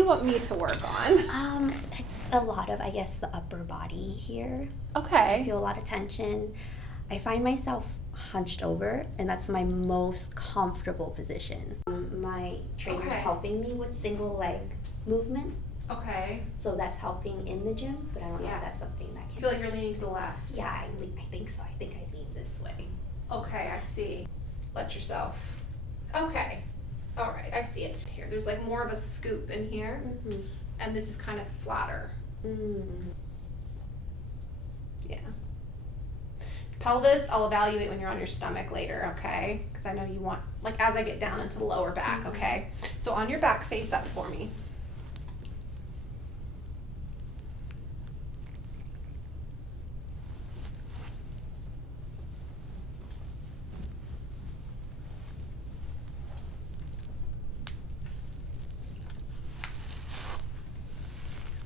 you want me to work on? It's a lot of, I guess, the upper body here. Okay. I feel a lot of tension. I find myself hunched over, and that's my most comfortable position. My trainer's helping me with single leg movement. Okay. So that's helping in the gym, but I don't know if that's something that can... I feel like you're leaning to the left. Yeah, I think so. I think I lean this way. Okay, I see. Let yourself. Okay. All right, I see it here. There's like more of a scoop in here, and this is kind of flatter. Yeah. Pelvis, I'll evaluate when you're on your stomach later, okay? Because I know you want, like, as I get down into the lower back, okay? So on your back, face up for me.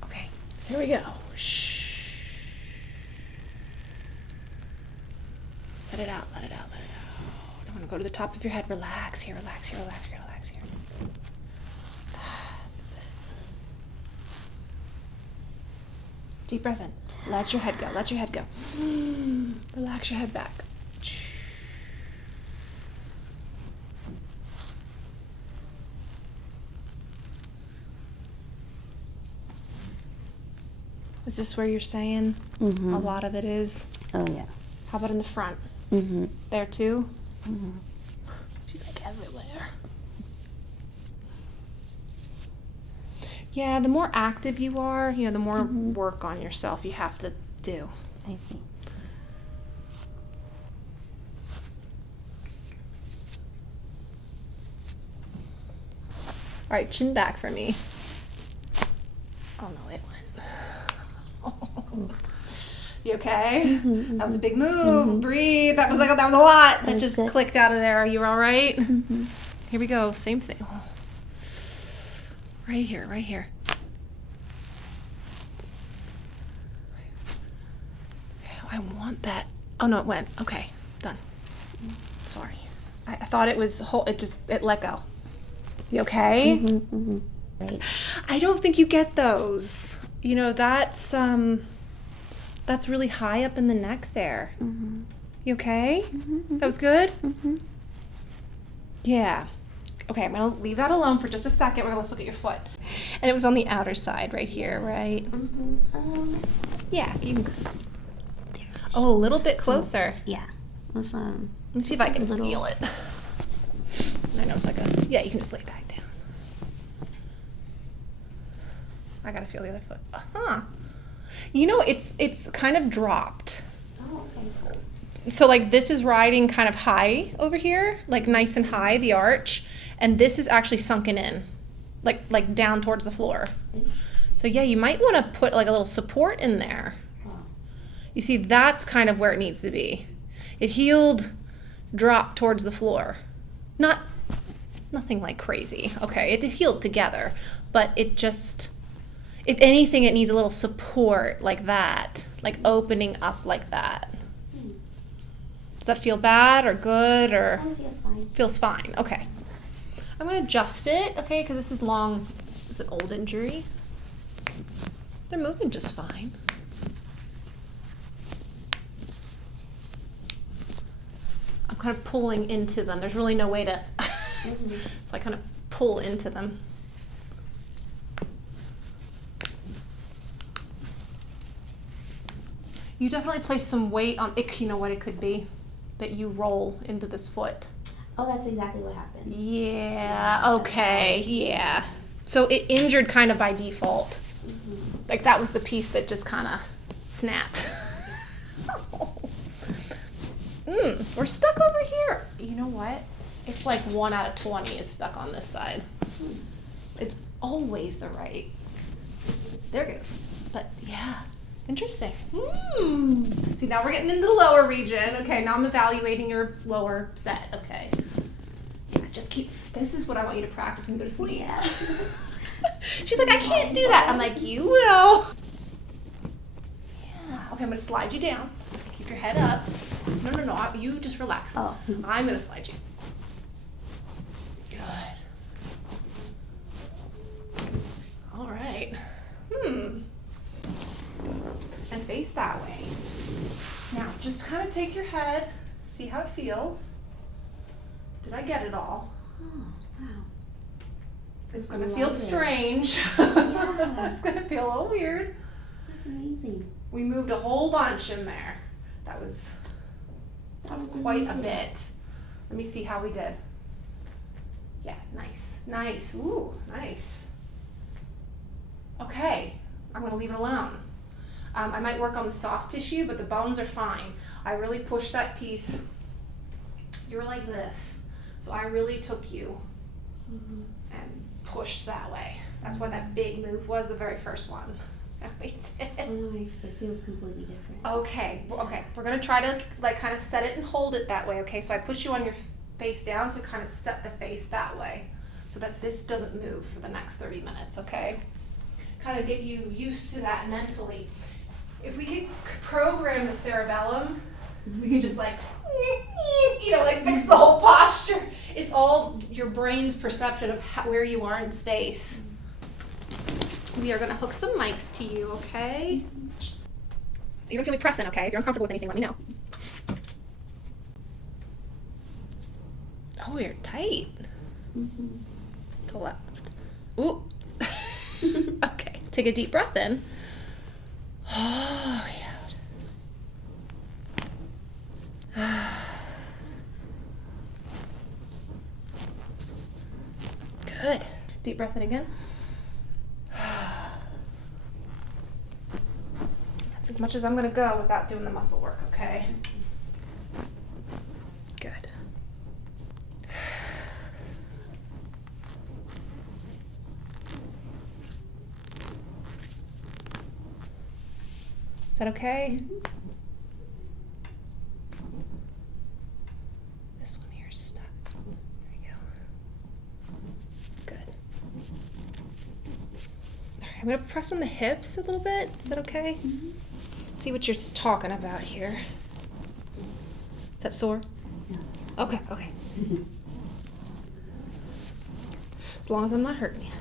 Okay, here we go. Shh. Let it out, let it out, let it out. I want to go to the top of your head. Relax here, relax here, relax here, relax here. That's it. Deep breath in. Let your head go, let your head go. Relax your head back. Is this where you're saying a lot of it is? Oh, yeah. How about in the front? There too? She's like everywhere. Yeah, the more active you are, you know, the more work on yourself you have to do. I see. All right, chin back for me. Oh no, it went. You okay? That was a big move. Breathe. That was a lot. That just clicked out of there. Are you all right? Here we go. Same thing. Right here. Right here. I want that. Oh no, it went. Okay, done. Sorry. I thought it was whole. It let go. You okay? Right. I don't think you get those. You know, that's really high up in the neck there. You okay? That was good? Yeah. Okay, I'm gonna leave that alone for just a second. Let's look at your foot. And it was on the outer side right here, right? Yeah, you can. Oh, a little bit closer. Yeah. Let me see if I can feel it. I know it's like yeah, you can just lay back down. I gotta feel the other foot. You know, it's kind of dropped. Oh, okay. So like this is riding kind of high over here, like nice and high, the arch, and this is actually sunken in, like down towards the floor. So yeah, you might want to put like a little support in there. You see, that's kind of where it needs to be. It healed, dropped towards the floor. Nothing like crazy, okay? It healed together, but it just, if anything, it needs a little support like that, like opening up like that. Does that feel bad or good or? It feels fine. Feels fine, okay. I'm gonna adjust it, okay, because this is long, it's an old injury. They're moving just fine. I'm kind of pulling into them. There's really no way to, so I kind of pull into them. You definitely place some weight on it. You know what it could be? That you roll into this foot. Oh, that's exactly what happened. Yeah, okay, yeah. So it injured kind of by default. Like that was the piece that just kind of snapped. We're stuck over here. You know what? It's like 1 out of 20 is stuck on this side. It's always the right. There it goes. But yeah, interesting. See, now we're getting into the lower region. Okay, now I'm evaluating your lower set. Okay. Yeah, just keep, this is what I want you to practice when you go to sleep. Yeah. She's like, I can't do that. I'm like, you will. Yeah. Okay, I'm going to slide you down. Keep your head up. No. You just relax. Oh. I'm going to slide you. Good. tonight. And face that way. Now, just kind of take your head, see how it feels. Did I get it all? Oh, wow. It's gonna feel strange. It's gonna feel a little weird. That's amazing. We moved a whole bunch in there. That was quite a bit. Let me see how we did. Yeah, nice, nice. Ooh, nice. Okay, I'm gonna leave it alone. I might work on the soft tissue, but the bones are fine. I really pushed that piece. You were like this, so I really took you and pushed that way. That's why that big move was the very first one that we did. Oh, it feels completely different. Okay, we're gonna try to like kind of set it and hold it that way, okay? So I push you on your face down to kind of set the face that way so that this doesn't move for the next 30 minutes, okay? Kind of get you used to that mentally. If we could program the cerebellum, we could just like, like fix the whole posture. It's all your brain's perception of where you are in space. We are gonna hook some mics to you, okay? You're gonna feel me pressing, okay? If you're uncomfortable with anything, let me know. Oh, you're tight. To the left. Ooh. Okay, take a deep breath in. Oh, yeah. Good. Deep breath in again. That's as much as I'm going to go without doing the muscle work, okay? Good. Is that okay? This one here is stuck. There we go. Good. All right, I'm going to press on the hips a little bit. Is that okay? See what you're talking about here. Is that sore? No. Okay. As long as I'm not hurting you.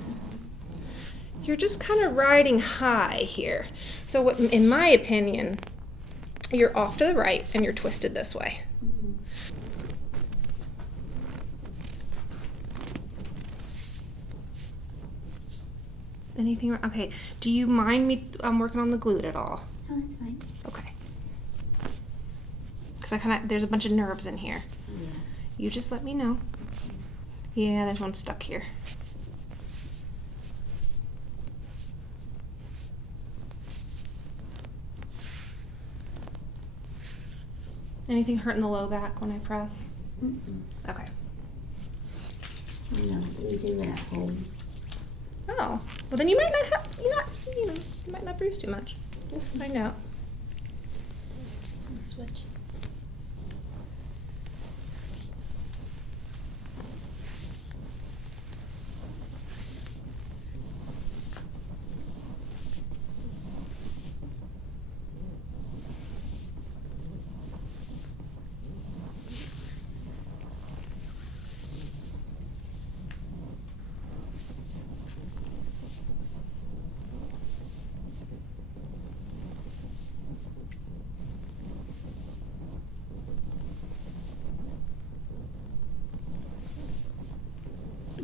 You're just kind of riding high here. So what, in my opinion, you're off to the right and you're twisted this way. Anything? Okay. Do you mind me working on the glute at all? Oh, that's fine. Okay. Because there's a bunch of nerves in here. Yeah. You just let me know. Yeah, there's one stuck here. Anything hurt in the low back when I press? Okay. I know, we do it at home. Oh, well then you might not have, you might not bruise too much. Let's find out. I'll switch.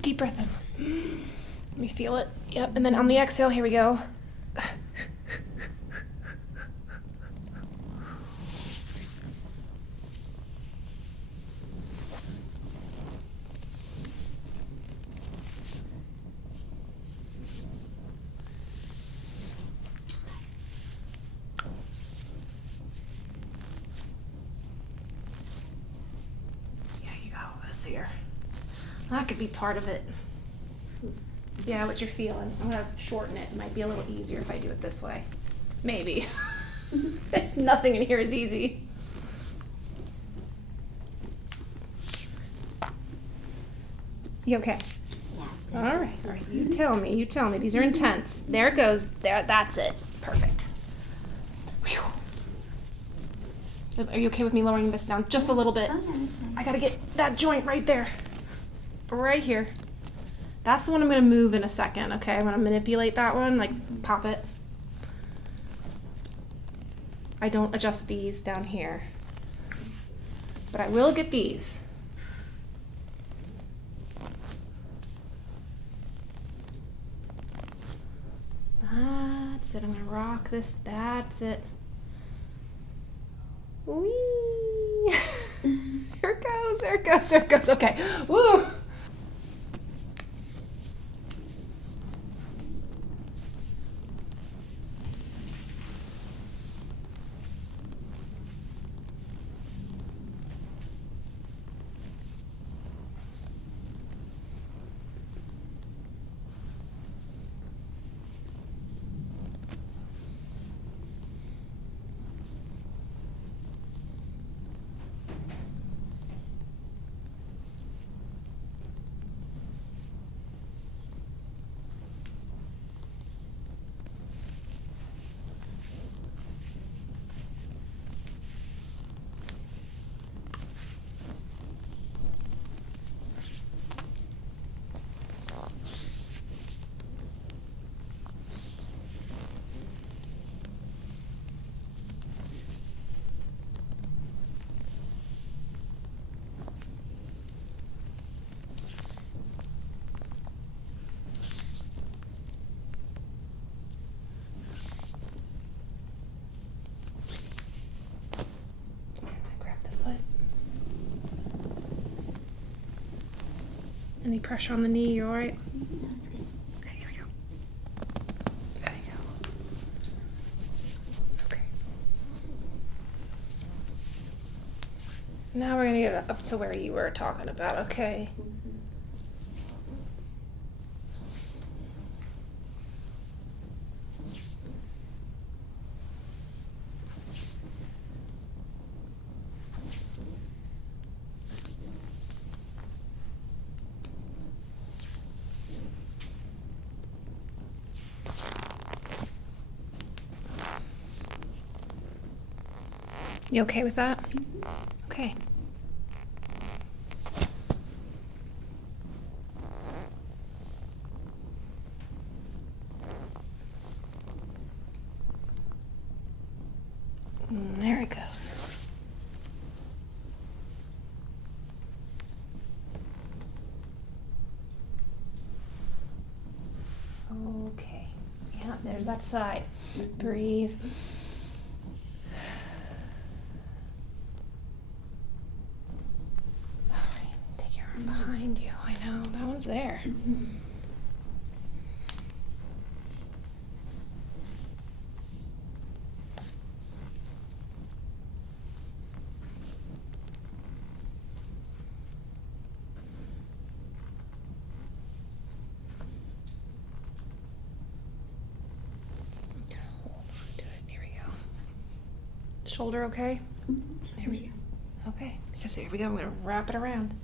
Deep breath in. Let me feel it. Yep, and then on the exhale, here we go. Yeah, you got all this here. That could be part of it. Yeah, what you're feeling. I'm gonna shorten it. It might be a little easier if I do it this way. Maybe. Nothing in here is easy. You okay? Yeah. All right. You tell me. These are intense. There it goes. There. That's it. Perfect. Whew. Are you okay with me lowering this down just a little bit? Oh, yeah, that's fine. I gotta get that joint right there. Right here. That's the one I'm going to move in a second, okay? I'm going to manipulate that one, like pop it. I don't adjust these down here, but I will get these. That's it. I'm going to rock this. That's it. Whee! There it goes, there it goes, there it goes. Okay. Woo! Any pressure on the knee? You all right? No, it's good. Okay, here we go. There you go. Okay. Now we're gonna get up to where you were talking about. Okay. You okay with that? Okay. There it goes. Okay. Yeah, there's that side. Breathe. All right, take your arm behind you. I know, that one's there. Shoulder okay? There we go. Okay, because here we go. I'm going to wrap it around.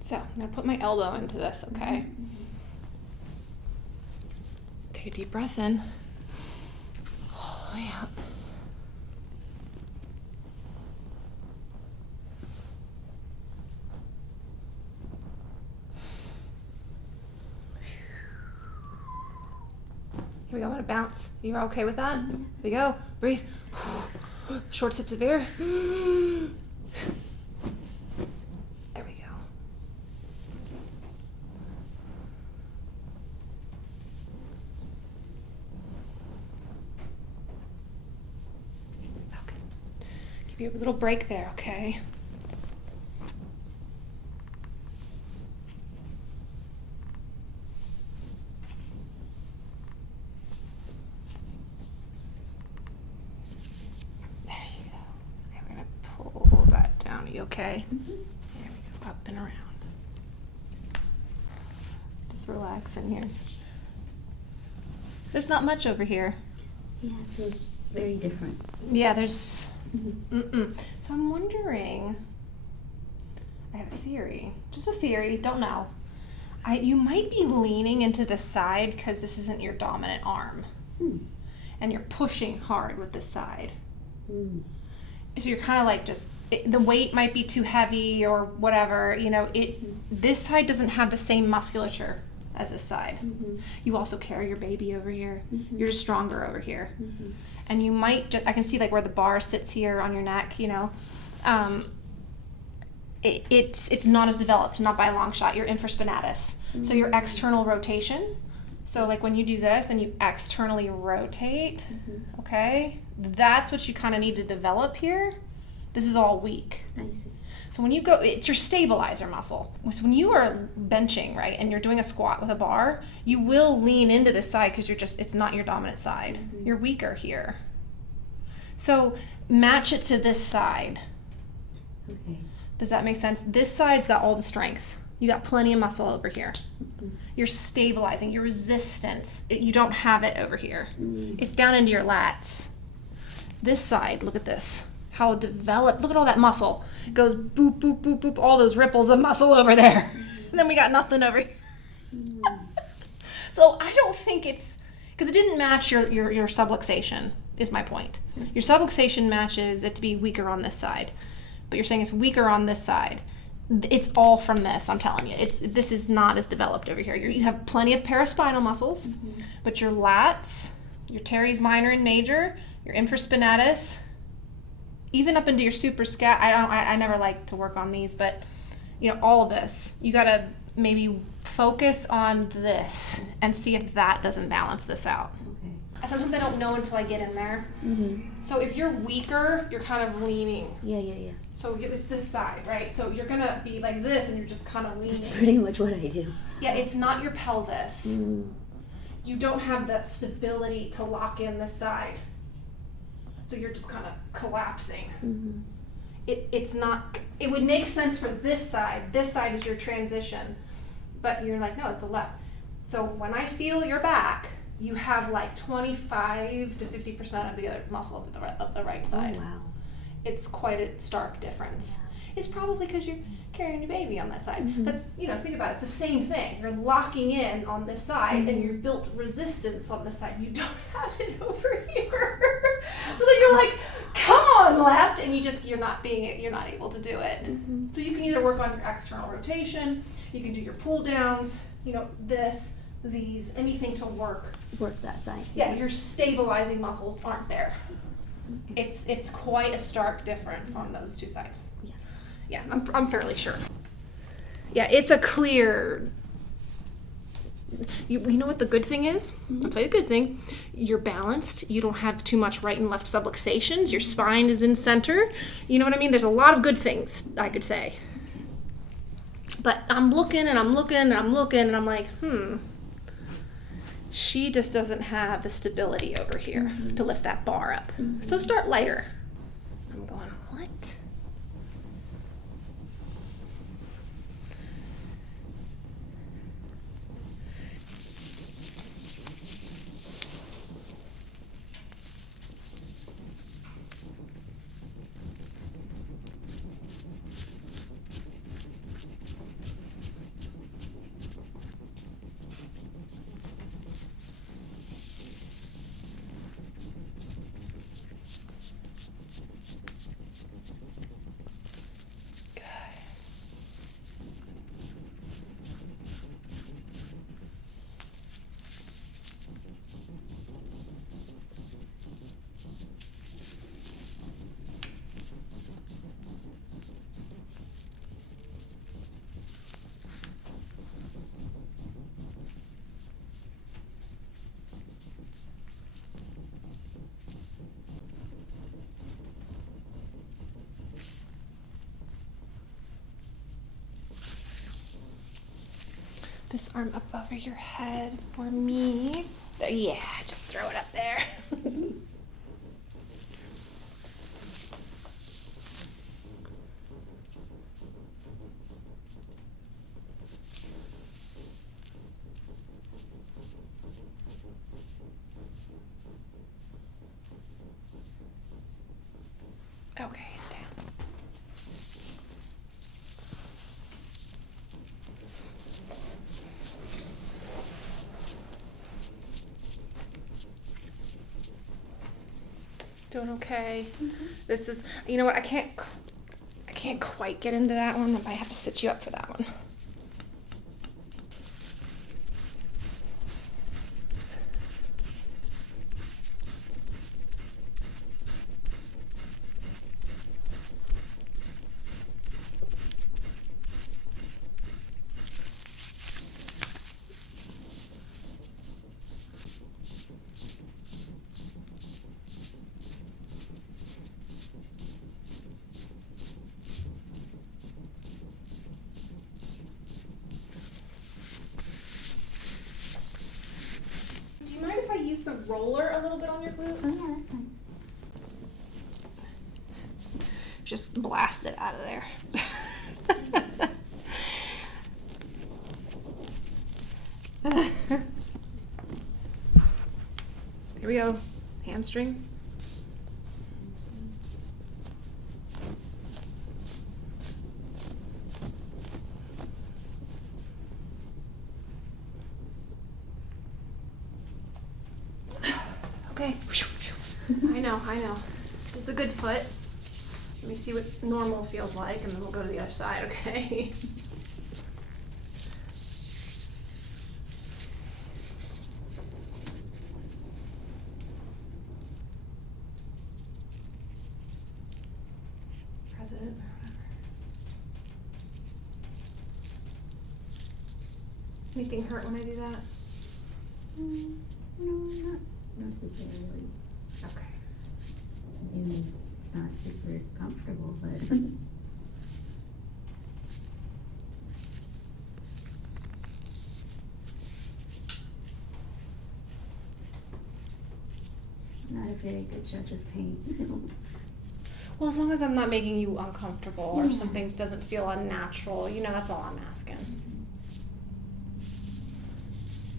So I'm going to put my elbow into this, okay? Take a deep breath in. All the way out. Here we go. I'm going to bounce. You are okay with that? Here we go. Breathe. Short sips of air. Give you a little break there, okay? You okay? Mm-hmm. Here we go, up and around. Just relax in here. There's not much over here. Yeah, it feels very different. Yeah, there's... Mm-hmm. So I'm wondering... I have a theory. Just a theory, don't know. You might be leaning into the side because this isn't your dominant arm. And you're pushing hard with this side. So you're kind of like the weight might be too heavy or whatever, you know, this side doesn't have the same musculature as this side. You also carry your baby over here. You're just stronger over here. And you might, I can see like where the bar sits here on your neck, you know. It's not as developed, not by a long shot. You're infraspinatus. So your external rotation, so like when you do this and you externally rotate, okay, that's what you kind of need to develop here. This is all weak. I see. So when you go, it's your stabilizer muscle. So when you are benching, right, and you're doing a squat with a bar, you will lean into this side because it's not your dominant side. You're weaker here. So match it to this side. Okay. Does that make sense? This side's got all the strength. You got plenty of muscle over here. You're stabilizing, your resistance, you don't have it over here. It's down into your lats. This side, look at this. How developed, look at all that muscle. It goes boop, boop, boop, boop, all those ripples of muscle over there. And then we got nothing over here. So I don't think it's, because it didn't match your subluxation, is my point. Your subluxation matches it to be weaker on this side. But you're saying it's weaker on this side. It's all from this, I'm telling you. This is not as developed over here. You have plenty of paraspinal muscles, but your lats, your teres minor and major, your infraspinatus, even up into your suprascat. I never like to work on these, but you know, all of this. You gotta maybe focus on this and see if that doesn't balance this out. Sometimes I don't know until I get in there. So if you're weaker, you're kind of leaning. Yeah. So it's this side, right? So you're going to be like this and you're just kind of leaning. That's pretty much what I do. Yeah, it's not your pelvis. You don't have that stability to lock in this side. So you're just kind of collapsing. It's not, it would make sense for this side. This side is your transition. But you're like, no, it's the left. So when I feel your back, you have like 25 to 50% of the other muscle of the right side. Oh, wow. It's quite a stark difference. It's probably because you're carrying your baby on that side. That's, you know, think about it. It's the same thing. You're locking in on this side and you're built resistance on this side. You don't have it over here. So that you're like, come on, left, and you're not able to do it. So you can either work on your external rotation, you can do your pull downs, you know, these, anything to work that side. Yeah, your stabilizing muscles aren't there. It's quite a stark difference on those two sides. Yeah, I'm fairly sure. Yeah, it's a clear. You know what the good thing is? I'll tell you the good thing. You're balanced. You don't have too much right and left subluxations. Your spine is in center. You know what I mean? There's a lot of good things I could say. But I'm looking and I'm looking and I'm looking and I'm like, she just doesn't have the stability over here to lift that bar up. So start lighter. I'm going, what? This arm up over your head for me. Yeah, just throw it up there. Doing okay. This is, you know what, I can't quite get into that one. I might have to sit you up for that one. Do you mind if I use the roller a little bit on your glutes? Just blast it out of there. Here we go. Hamstring. Okay. I know. This is the good foot. Let me see what normal feels like, and then we'll go to the other side, okay? President or whatever. Anything hurt when I do that? No, not necessarily. Okay. I mean, it's not super comfortable, but I'm not a very good judge of pain. Well, as long as I'm not making you uncomfortable or something doesn't feel unnatural, you know, that's all I'm asking.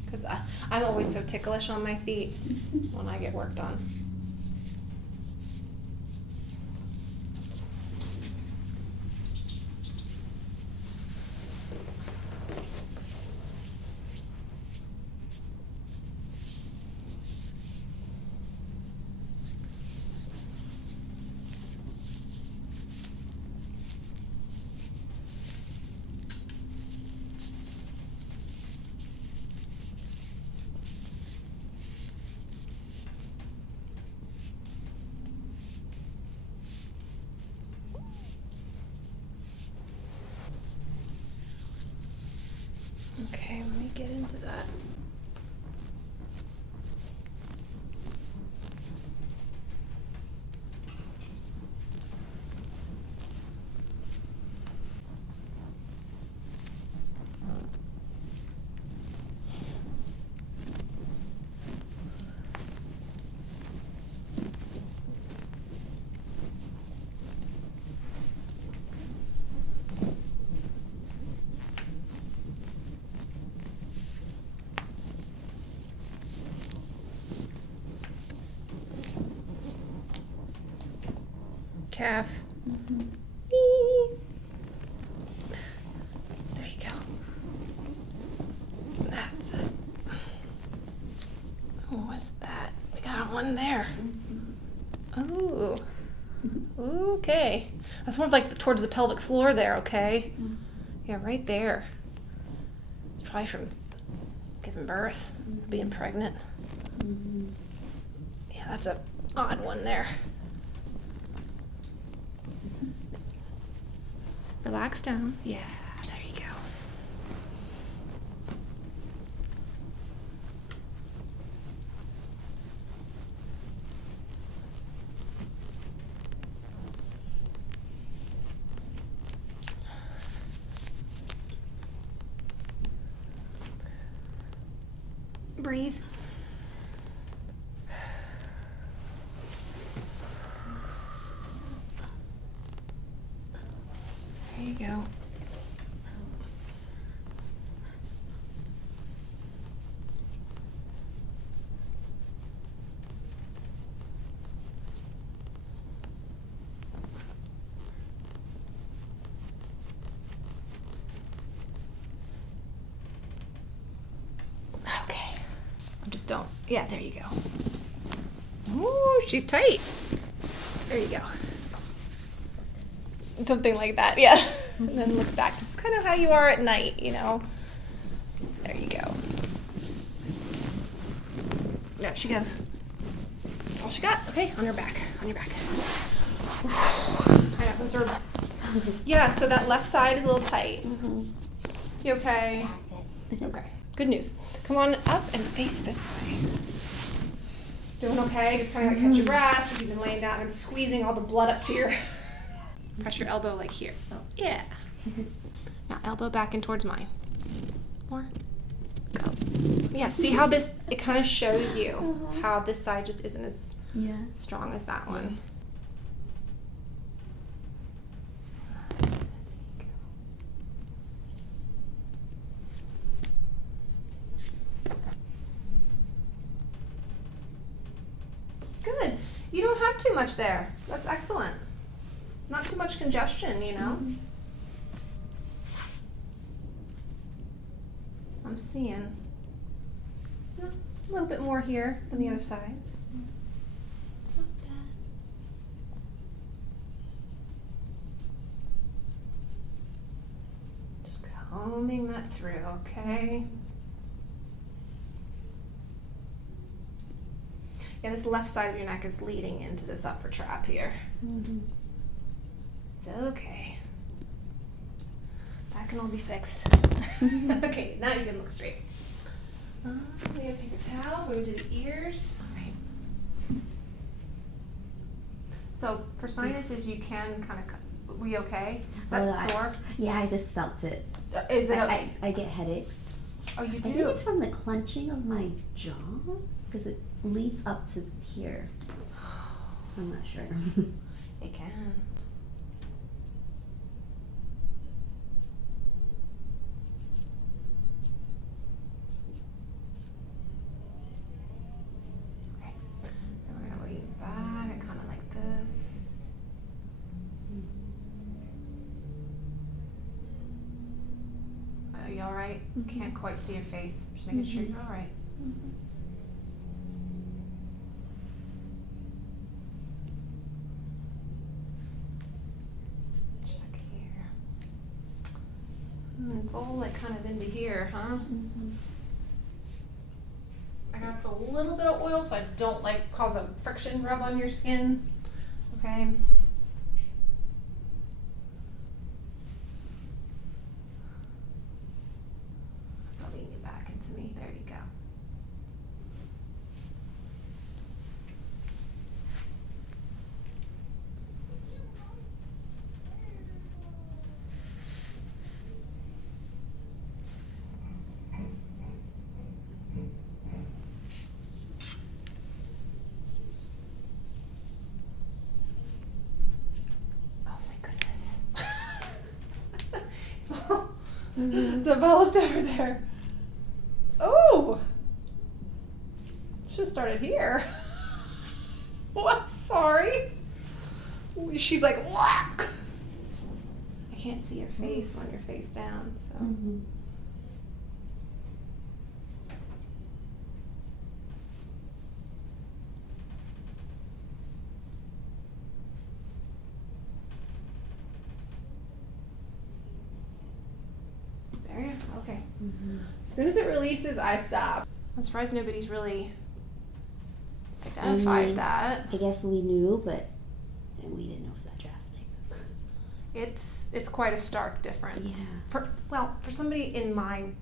Because I'm always so ticklish on my feet when I get work done. Okay, let me get into that. Calf. Eee. There you go. That's it. What was that? We got one there. Oh. Okay. That's more of like towards the pelvic floor there, okay? Yeah, right there. It's probably from giving birth, being pregnant. Yeah, that's a odd one there. Relax down. Yeah, there you go. Breathe. There you go. Okay. Just don't. Yeah, there you go. Ooh, she's tight. There you go. Something like that, yeah. And then look back. This is kind of how you are at night, you know. There you go. There she goes. That's all she got. Okay, on your back. On your back. I know, those are... Yeah, so that left side is a little tight. You okay? Okay. Good news. Come on up and face this way. Doing okay? Just kind of like catch your breath because you've been laying down and squeezing all the blood up to your... Press your elbow like here. Oh, yeah. Now elbow back in towards mine. More. Go. Yeah, see how this, it kind of shows you how this side just isn't as strong as that one. Good. You don't have too much there. That's excellent. Not too much congestion, you know? I'm seeing a little bit more here than the other side. Not bad. Just combing that through, okay? Yeah, this left side of your neck is leading into this upper trap here. It's okay. That can all be fixed. Okay, now you can look straight. We're gonna take your towel, we're gonna do the ears. All right. So for sinuses, you can kind of, were you okay? Is that sore? Yeah, I just felt it. Is it? I get headaches. Oh, you do? I think it's from the clenching of my jaw, because it leads up to here. I'm not sure. It can. Okay. Then we're gonna lean back and kind of like this. Are you all right? Can't quite see your face. Just making sure you're all right. Check here. It's all like kind of into here, huh? I gotta put a little bit of oil so I don't like cause a friction rub on your skin. Okay. Lean you back into me. There you go. Oh my goodness. It's all developed over there. Oh! Should have started here. Oh, I'm sorry. She's like, look! I can't see your face when you're face down, so. There you go. Okay. As soon as it releases, I stop. I'm surprised nobody's really identified that. I guess we knew, but we didn't know it was that drastic. It's quite a stark difference. Yeah. For somebody in my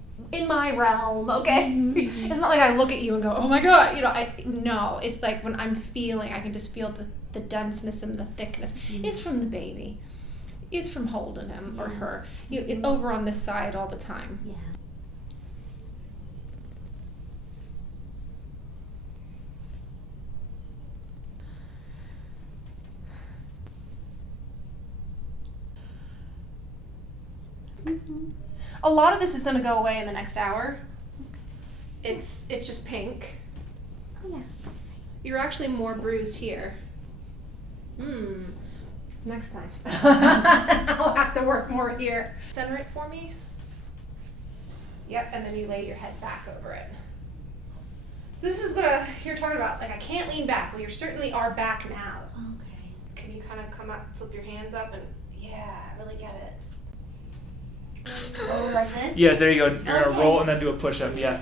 realm, okay? It's not like I look at you and go, oh my god, you know, no, it's like when I'm feeling, I can just feel the denseness and the thickness. It's from the baby. It's from holding him or her. You know, over on this side all the time. Yeah. A lot of this is going to go away in the next hour. It's just pink. Oh yeah. You're actually more bruised here. Next time. I'll have to work more here. Center it for me. Yep, and then you lay your head back over it. So this is you're talking about, like, I can't lean back. Well, you certainly are back now. Okay. Can you kind of come up, flip your hands up, and yeah, really get it. Oh, like this? Yes, there you go. You're gonna roll and then do a push-up. Yeah.